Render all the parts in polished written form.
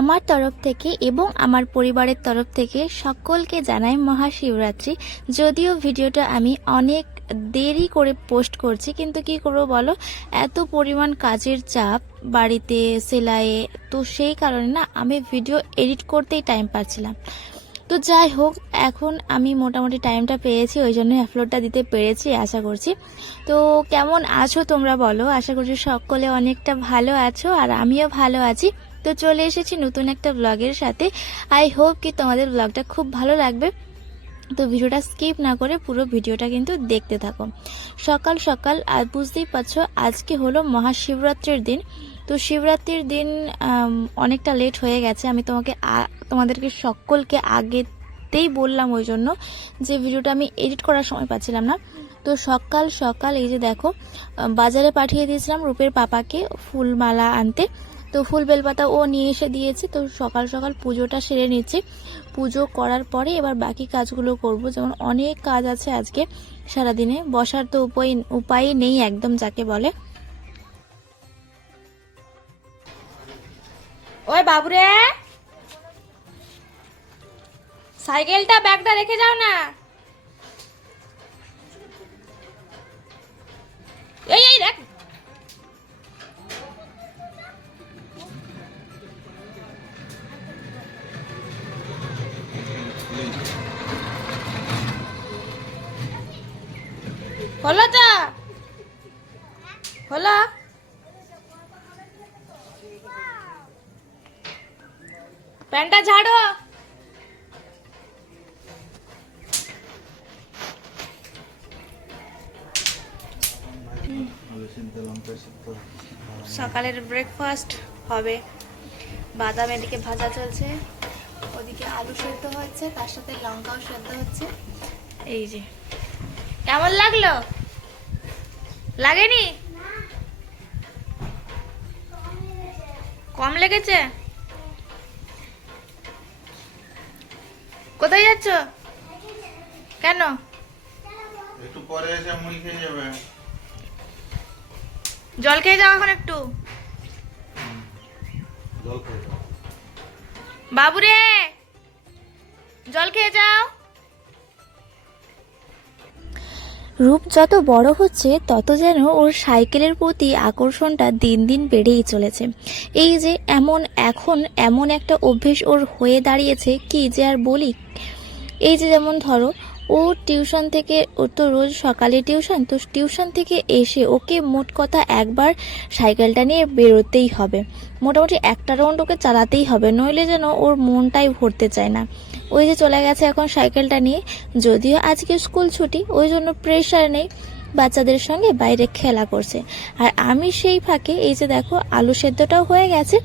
আমার তরফ থেকে এবং আমার পরিবারের তরফ থেকে সকলকে জানাই মহাশিবরাত্রি। যদিও ভিডিওটা আমি অনেক দেরি করে পোস্ট করছি, কিন্তু কি করবো বলো, এত পরিমাণ কাজের চাপ বাড়িতে, সেলাইয়ে, তো সেই কারণে না আমি ভিডিও এডিট করতেই টাইম পাচ্ছিলাম। তো যাই হোক, এখন আমি মোটামুটি টাইমটা পেয়েছি, ওই জন্য আপলোডটা দিতে পেরেছি আশা করছি। তো কেমন আছো তোমরা বলো? আশা করছি সকলে অনেকটা ভালো আছো, আর আমিও ভালো আছি। তো চলে এসেছি নতুন একটা ব্লগের সাথে। আই হোপ কি তোমাদের ব্লগটা খুব ভালো লাগবে। তো ভিডিওটা স্কিপ না করে পুরো ভিডিওটা কিন্তু দেখতে থাকো। সকাল সকাল আর বুঝতেই পারছো আজকে হলো মহাশিবরাত্রির দিন। তো শিবরাত্রির দিন অনেকটা লেট হয়ে গেছে। আমি তোমাদেরকে সকলকে আগেতেই বললাম, ওই জন্য যে ভিডিওটা আমি এডিট করার সময় পাচ্ছিলাম না। তো সকাল সকাল এই যে দেখো, বাজারে পাঠিয়ে দিয়েছিলাম রূপের পাপাকে ফুলমালা আনতে। তো ফুল বেলপাতা ও নিয়ে এসে দিয়েছে। তো সকাল সকাল পুজোটা সেরে নিচ্ছি। পুজো করার পরে এবার বাকি কাজগুলো করব, যেমন অনেক কাজ আছে আজকে সারাদিনে, বসার তো উপায় নেই একদম, যাকে বলে। ওই বাবুরে, সাইকেলটা ব্যাগটা রেখে যাও না। এই এই দেখ, হলো তো, হলো। প্যান্টটা ঝাড়ো। সকালের ব্রেকফাস্ট হবে। বাদাম এদিকে ভাজা চলছে, ওদিকে আলু সেদ্ধ হচ্ছে, তার সাথে লঙ্কাও সেদ্ধ হচ্ছে। এই যে, কেমন লাগলো? লাগেনি? কম লেগেছে? কোথায় যাচ্ছ? কেন? একটু পরে এসে মুড়ি খেয়ে যাবে। জল খেয়ে যাও এখন একটু। জল খেয়ে যাও বাবুরে, জল খেয়ে যাও। রূপ যত বড় হচ্ছে তত যেন ওর সাইকেলের প্রতি আকর্ষণটা দিন দিন বেড়েই চলেছে। এই যে এমন একটা অভ্যেস ওর হয়ে দাঁড়িয়েছে, কি যে আর বলি। এই যে যেমন ধরো, ও টিউশন থেকে, ওর তো রোজ সকালে টিউশন, তো টিউশন থেকে এসে ওকে মোট কথা একবার সাইকেলটা নিয়ে বেরোতেই হবে, মোটামুটি একটা রাউন্ড ওকে চালাতেই হবে, নইলে যেন ওর মনটাই ভরতে চায় না। ওই যে চলে গেছে এখন সাইকেলটা নিয়ে, যদিও আজকে স্কুল ছুটি, ওই জন্য প্রেশার নেই, বাচ্চাদের সঙ্গে বাইরে খেলা করছে। আর আমি সেই ফাঁকে এই যে দেখো, আলু সেদ্ধটাও হয়ে গেছে,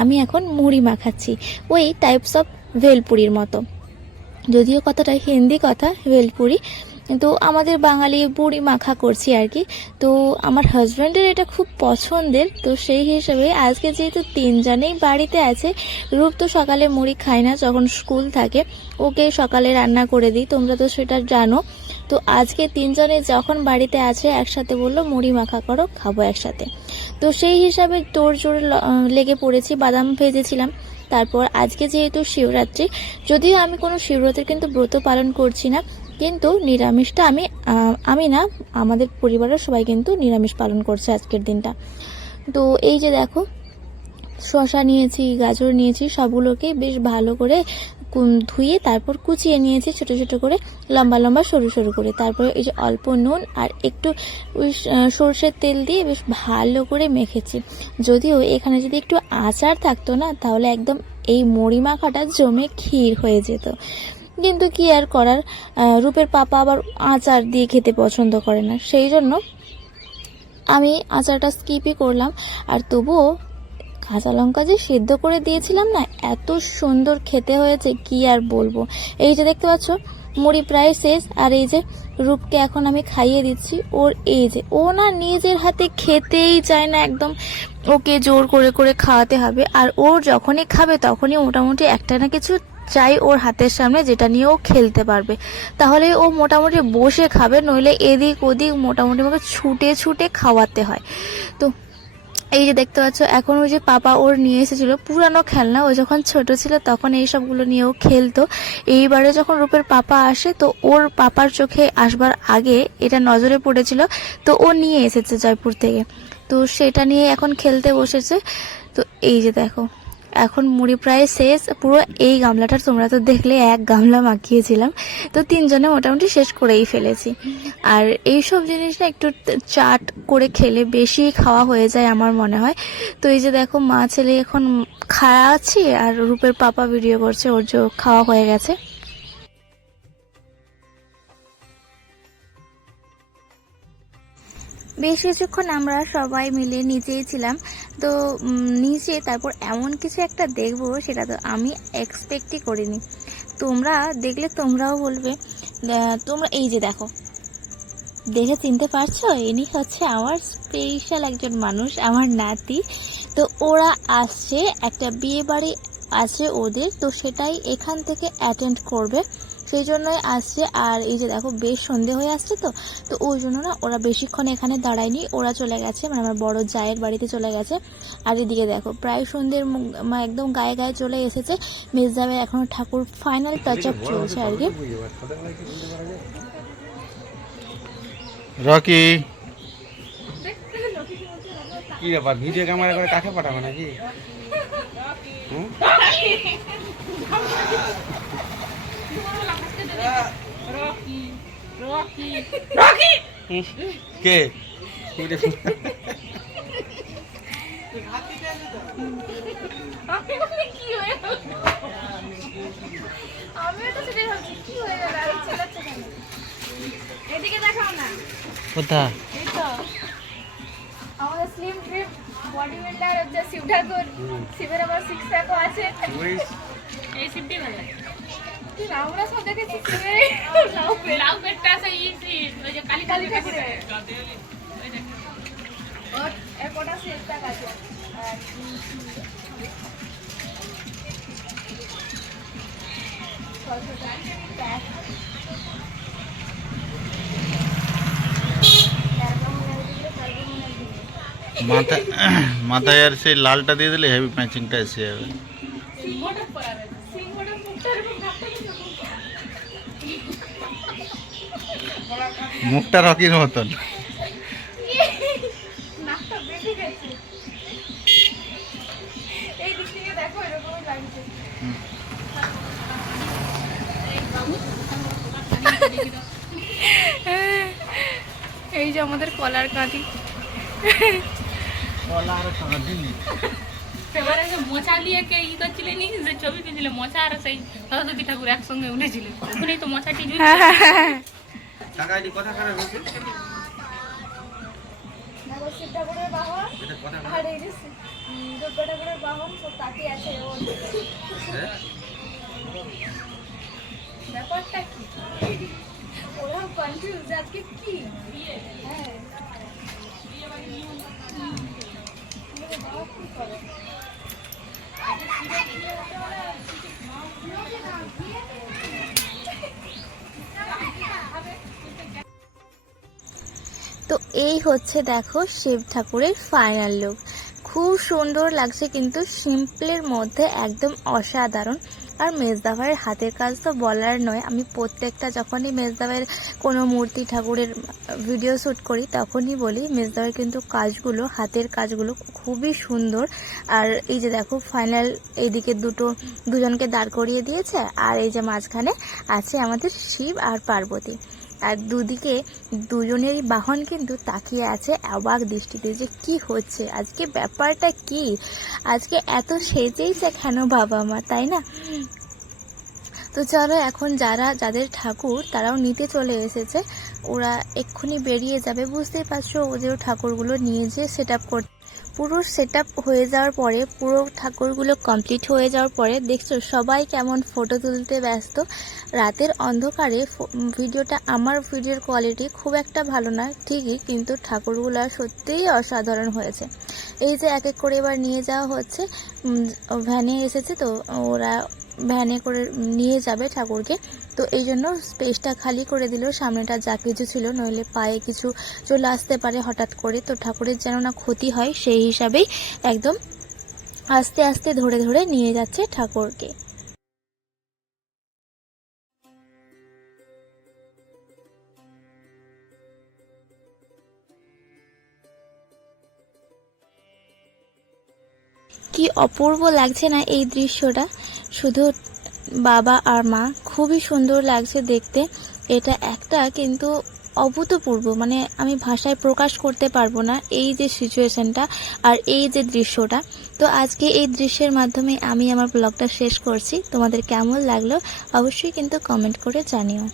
আমি এখন মুড়ি মাখাচ্ছি, ওই টাইপস অফ ভেলপুরির মতো। যদিও কথাটা হিন্দি কথা, ভেলপুরি, তো আমাদের বাঙালি বুড়ি মাখা করছি আর কি। তো আমার হাজব্যান্ডের এটা খুব পছন্দের, তো সেই হিসেবে আজকে যেহেতু তিনজনেই বাড়িতে আছে, রূপ তো সকালে মুড়ি খায় না, যখন স্কুল থাকে ওকে সকালে রান্না করে দিই, তোমরা তো সেটা জানো। তো আজকে তিনজনে যখন বাড়িতে আছে, একসাথে বললো মুড়ি মাখা করো, খাবো একসাথে। তো সেই হিসাবে তোড়জোড় লেগে পড়েছি। বাদাম ভেজেছিলাম। তারপর আজকে যেহেতু শিবরাত্রি, যদিও আমি কোনো শিবরাত্রি কিন্তু ব্রত পালন করছি না, কিন্তু নিরামিষটা আমি না, আমাদের পরিবারের সবাই কিন্তু নিরামিষ পালন করছে আজকের দিনটা। তো এই যে দেখো, শসা নিয়েছি, গাজর নিয়েছি, সবগুলোকে বেশ ভালো করে ধুয়ে তারপর কুচিয়ে নিয়েছি ছোট ছোট করে, লম্বা লম্বা সরু সরু করে। তারপরে এই যে অল্প নুন আর একটু সর্ষের তেল দিয়ে বেশ ভালো করে মেখেছি। যদিও এখানে যদি একটু আচার থাকতো না, তাহলে একদম এই মুড়ি মাখাটা জমে ক্ষীর হয়ে যেত। কিন্তু কি আর করার, রূপের পাপা আবার আচার দিয়ে খেতে পছন্দ করে না, সেই জন্য আমি আচারটা স্কিপই করলাম। আর তবুও কাঁচা লঙ্কা যে সিদ্ধ করে দিয়েছিলাম না, এত সুন্দর খেতে হয়েছে কি আর বলবো। এই যে দেখতে পাচ্ছ মুড়ি প্রায় শেষ, আর এই যে রূপকে এখন আমি খাইয়ে দিচ্ছি। ওর এই যে ও না নিজের হাতে খেতেই চায় না, একদম ওকে জোর করে করে খাওয়াতে হবে। আর ওর যখনই খাবে তখনই মোটামুটি একটা না কিছু চাই ওর হাতের সামনে, যেটা নিয়ে ও খেলতে পারবে, তাহলে ও মোটামুটি বসে খাবে, নইলে এদিক ওদিক মোটামুটিভাবে ছুটে ছুটে খাওয়াতে হয়। তো এই যে দেখতে পাচ্ছ এখন ওই যে পাপা ওর নিয়ে এসেছিল পুরানো খেলনা, ও যখন ছোট ছিল তখন এই সবগুলো নিয়েও খেলতো। এইবারে যখন রূপের পাপা আসে, তো ওর পাপার চোখে আসবার আগে এটা নজরে পড়েছিল, তো ও নিয়ে এসেছে জয়পুর থেকে, তো সেটা নিয়ে এখন খেলতে বসেছে। তো এই যে দেখো এখন মুড়ি প্রায় শেষ, পুরো এই গামলাটা তোমরা তো দেখলে এক গামলা মাখিয়েছিলাম, তো তিনজনে মোটামুটি শেষ করেই ফেলেছি। আর এইসব জিনিস না একটু চাট করে খেলে বেশি খাওয়া হয়ে যায় আমার মনে হয়। তো এই যে দেখো মা ছেলে এখন খাওয়াচ্ছি, আর রূপের পাপা ভিডিও করছে, ওর যে খাওয়া হয়ে গেছে। বেশ কিছুক্ষণ আমরা সবাই মিলে নিচেই ছিলাম। তো নিচে তারপর এমন কিছু একটা দেখবো, সেটা তো আমি এক্সপেক্টই করিনি। তোমরা দেখলে তোমরাও বলবে। তোমরা এই যে দেখো, দেখে চিনতে পারছো, ইনি হচ্ছে আমার স্পেশাল একজন মানুষ, আমার নাতি। তো ওরা আসছে, একটা বিয়ে বাড়ি আছে ওদের, তো সেটাই এখান থেকে অ্যাটেন্ড করবে, সেই জন্যই আসছে। আর এই যে দেখো বেশ সন্ধে হয়ে আসছে, তো তো ওই জন্য না ওরা বেশিক্ষণ এখানে দাঁড়ায়নি, ওরা চলে গেছে, মানে আমার বড় জায়ের বাড়িতে চলে গেছে। আর এদিকে দেখো প্রায় সন্ধ্যের একদম গায়ে গায়ে চলে এসেছে। মেজদাবে এখনো ঠাকুর ফাইনাল টাচ আপ চলছে আর কি। রকি কি ব্যাপার, ভিডিও ক্যামেরা করে কাকে পাঠাবে নাকি? কে কোথা? আমাদের স্লিম ট্রিপ বডি বিল্ডার হচ্ছে শিব ঠাকুর, শিবের আবার সিক্স প্যাকও আছে। এই শিবটি ভালো কি আমরা সব দেখেছি শিবের লাউ পেটটা আছে, ওই যে কালী কালী ঠাকুরের ওর একটা সিক্স প্যাক আছে। আর মাথায় আর সেই লালটা দিয়ে দিলে হেভি ম্যাচিংটা এসে যাবে। মুখটা রকির মতন। এই দিক থেকে দেখো এরকমই লাগছে। এই যে আমাদের কলার কাঁদি, এবারে যে মোচা নিয়ে কে ই করছিলেন, যে ছবি তুলছিল মোচা আর সেই সরস্বতী ঠাকুর একসঙ্গে উঠেছিল, ওখানেই তো মোচাটি কথা খারাপ হয়েছে। শিব ঠাকুরের বাহন আর এই যে দুর্গা ঠাকুরের বাহন সব তাকে আছে। ব্যাপারটা কি, ওরা কনফিউজ আজকে কি। হ্যাঁ তো এই হচ্ছে দেখো শিব ঠাকুরের ফাইনাল লুক, খুব সুন্দর লাগছে, কিন্তু সিম্পলের মধ্যে একদম অসাধারণ। আর মেজদাভাইয়ের হাতের কাজ তো বলার নয়, আমি প্রত্যেকটা যখনই মেজদাভাইয়ের কোনো মূর্তি ঠাকুরের ভিডিও শ্যুট করি তখনই বলি মেজদাভাইয়ের কিন্তু কাজগুলো, হাতের কাজগুলো খুবই সুন্দর। আর এই যে দেখো ফাইনাল এইদিকে দুজনকে দাঁড় করিয়ে দিয়েছে, আর এই যে মাঝখানে আছে আমাদের শিব আর পার্বতী, আর দুদিকে দুজনেরই বাহন কিন্তু তাকিয়ে আছে অবাক দৃষ্টিতে যে কি হচ্ছে আজকে, ব্যাপারটা কি, আজকে এত সেজেইছে কেন বাবা মা, তাই না? তো চলো এখন যাদের ঠাকুর তারাও নিতে চলে এসেছে, ওরা এক্ষুনি বেরিয়ে যাবে। বুঝতেই পারছো ওদের ঠাকুরগুলো নিয়ে যে সেট আপ করতে, পুরো সেট আপ হয়ে যাওয়ার পরে, পুরো ঠাকুরগুলো কমপ্লিট হয়ে যাওয়ার পরে দেখছো সবাই কেমন ফটো তুলতে ব্যস্ত। রাতের অন্ধকারে ভিডিওটা, আমার ভিডিওর কোয়ালিটি খুব একটা ভালো না ঠিকই, কিন্তু ঠাকুরগুলো সত্যিই অসাধারণ হয়েছে। এই যে এক এক করে এবার নিয়ে যাওয়া হচ্ছে, ভ্যানে এসেছে তো ওরা ভ্যানে করে নিয়ে যাবে ঠাকুরকে। তো এই জন্য স্পেসটা খালি করে দিল, সামনেটা যা কিছু ছিল, নইলে পায়ে কিছু চলে আসতে পারে হঠাৎ করে, তো ঠাকুরের যেন না ক্ষতি হয় সেই হিসাবেই একদম আস্তে আস্তে ধরে ধরে নিয়ে যাচ্ছে ঠাকুরকে। কি অপূর্ব লাগছে না এই দৃশ্যটা, শুধু বাবা আর মা, খুবই সুন্দর লাগছে দেখতে। এটা একটা কিন্তু অভূতপূর্ব, মানে আমি ভাষায় প্রকাশ করতে পারবো না এই যে সিচুয়েশনটা আর এই যে দৃশ্যটা। তো আজকে এই দৃশ্যের মাধ্যমে আমি আমার ব্লগটা শেষ করছি। তোমাদের কেমন লাগলো অবশ্যই কিন্তু কমেন্ট করে জানিও।